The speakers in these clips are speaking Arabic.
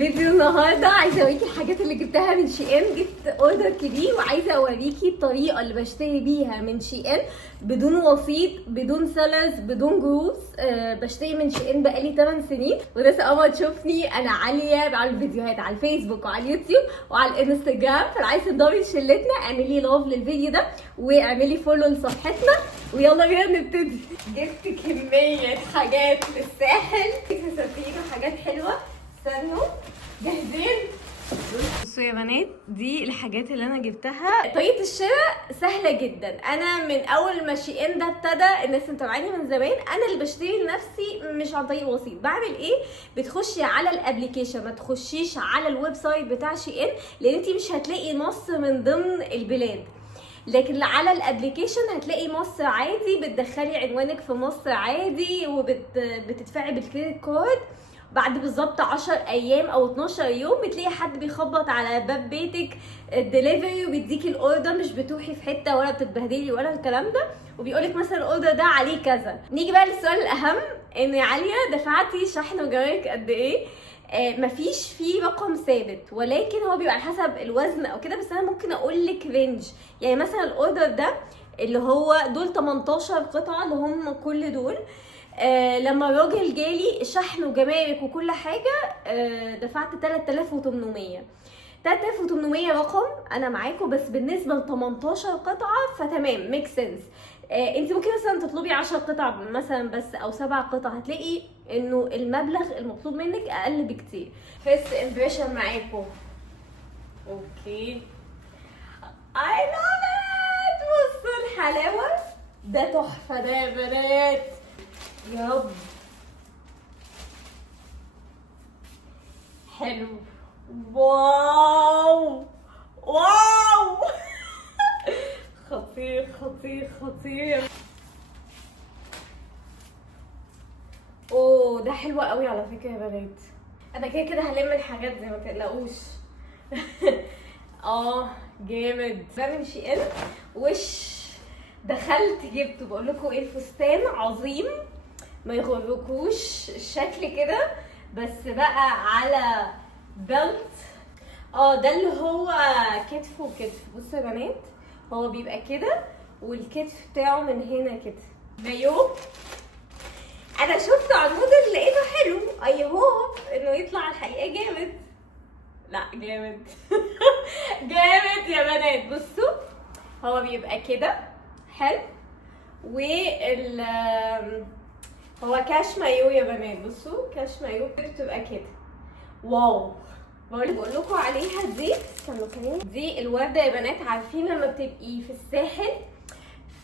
فيديو النهارده عايزه اوريكي الحاجات اللي جبتها من شي ان. جبت اوردر كبير وعايزه اوريكي الطريقه اللي بشتري بيها من شي ان بدون وسيط، بدون سيلرز، بدون جروبس. بشتري من شي ان بقالي 8 سنين، ولسه اول ما تشوفني انا عاليه بعمل فيديوهات على الفيسبوك وعلى اليوتيوب وعلى الانستجرام، فلو عايزه تنضمي لشلتنا اعملي لاف للفيديو ده واعملي فولو لصفحتنا ويلا بينا نبتدي. جبت كميه حاجات للساحل، سفينه حاجات حلوه. استنوا جاهزين؟ بصوا يا بنات، دي الحاجات اللي انا جبتها. طريقه الشراء سهله جدا. انا من اول ما شي ان ده ابتدى، الناس متابعاني من زمان، انا اللي بشتري لنفسي مش عن طريق وسيط. بعمل ايه؟ بتخشي على الابليكيشن، ما تخشيش على الويب سايت بتاع شي ان، لان انت مش هتلاقي مصر من ضمن البلاد. لكن على الابليكيشن هتلاقي مصر عادي، بتدخلي عنوانك في مصر عادي وبتدفعي بالكريدت كارد. بعد بالظبط 10 ايام او 12 يوم بتلاقي حد بيخبط على باب بيتك الدليفري وبيديكي الاوردر، مش بتروحي في حته ولا بتتبهدلي ولا الكلام ده، وبيقولك مثلا الاوردر ده عليه كذا. نيجي بقى للسؤال الاهم، ان يا عاليه دفعتي شحن وجمارك قد ايه؟ مفيش فيه رقم ثابت، ولكن هو بيبقى على حسب الوزن او كده، بس انا ممكن اقول لك رينج. يعني مثلا الاوردر ده اللي هو دول 18 قطعه اللي هم كل دول، لما الراجل جالي شحن وجمارك وكل حاجه دفعت 3800. 3800 رقم انا معاكم، بس بالنسبه ل 18 قطعه فتمام، ميك سنس. انت ممكن مثلا تطلبي 10 قطع مثلا بس او 7 قطع، هتلاقي انه المبلغ المطلوب منك اقل بكتير. فيرست امبريشن معاكم. اوكي اي لاف ات. بصوا الحلاوه، ده تحفه ده يا بنات، يا رب. حلو، واو واو خطير خطير خطير. اوه ده حلو قوي على فكره يا بنات. انا كده كده هلم الحاجات دي ما تقلقوش. جامد. ده من شي ان. وش دخلت جبته، بقول لكم ايه، الفستان عظيم ما يغركوش الشكل كده، بس بقى على بلت. ده اللي هو كتف وكتف. بصوا يا بنات، هو بيبقى كده والكتف بتاعه من هنا كده. مايو انا شفت على الموديل لقيته حلو، اي هوب انه يطلع الحقيقه جامد. لا جامد. جامد يا بنات. بصوا هو بيبقى كده حلو، هو كاش مايو يا بنات. بصوا كاش مايو بتبقى كده، واو. بقول لكم عليها دي، استنوا كمان، دي الورده يا بنات. عارفين لما بتبقي في الساحل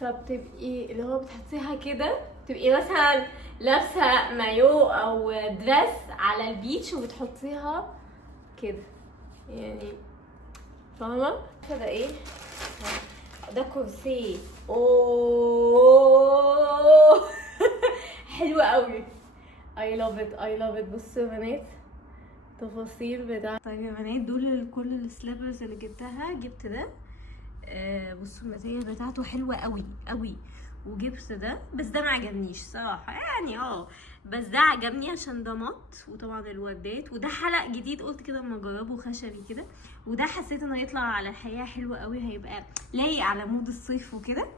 فبتبقي اللي هو بتحطيها كده، بتبقي مثلا لابسه مايو او دريس على البيتش وبتحطيها كده، يعني فاهمه كده. ايه ده؟ كرسي. اوه حلوه قوي. اي لاف ات اي لاف ات. بصوا يا بنات تفاصيل بتاع. طيب يا بنات، دول كل السليبرز اللي جبتها. جبت ده، بصوا الماتيريال بتاعته حلوه قوي قوي. وجبت ده، بس ده ما عجبنيش صراحه يعني، بس ده عجبني عشان ده مط، وطبعا الوردات، وده حلق جديد قلت كده اما اجربه خشبي كده، وده حسيت انه هيطلع على الحقيقه حلو قوي، هيبقى لايق على مود الصيف وكده.